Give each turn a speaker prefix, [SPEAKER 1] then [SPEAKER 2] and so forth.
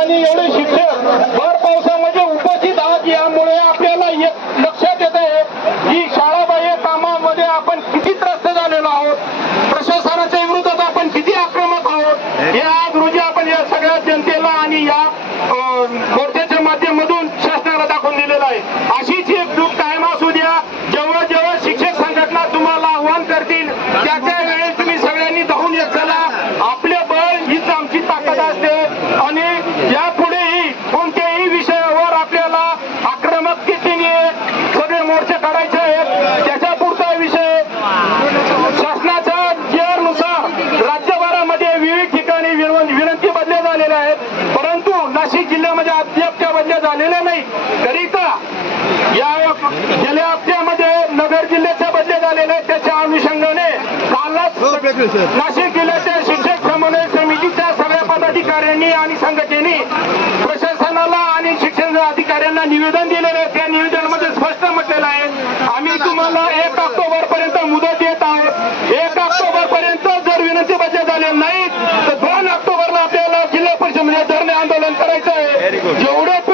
[SPEAKER 1] आणि एवढे शिक्षक भर पावसामध्ये उपस्थित आहात यामुळे आपल्याला लक्षात येत आहे की शाळाबाह्य कामामध्ये आपण किती त्रस्त झालेलो आहोत. प्रशासनाच्या विरोधात आपण किती आक्रमक आहोत. हे आज रोजी आपण या सगळ्या जनतेला आणि या मोर्चाच्या माध्यमातून शासनाला दाखवून दिलेलं आहे. आहेत. परंतु नाशिक जिल्ह्यामध्ये अद्याप त्या बदल्या झालेल्या नाही करिता या गेल्या हप्त्यामध्ये नगर जिल्ह्याच्या बदल्या झालेल्या आहेत. त्याच्या अनुषंगाने कालच नाशिक जिल्ह्याच्या शिक्षक समन्वय समितीच्या सगळ्या पदाधिकाऱ्यांनी आणि संघटनेने प्रशासनाला आणि शिक्षण अधिकाऱ्यांना निवेदन दिलेलं आहे. त्या निवेदनामध्ये स्पष्ट म्हटलेलं आहे. करायचं आहे एवढं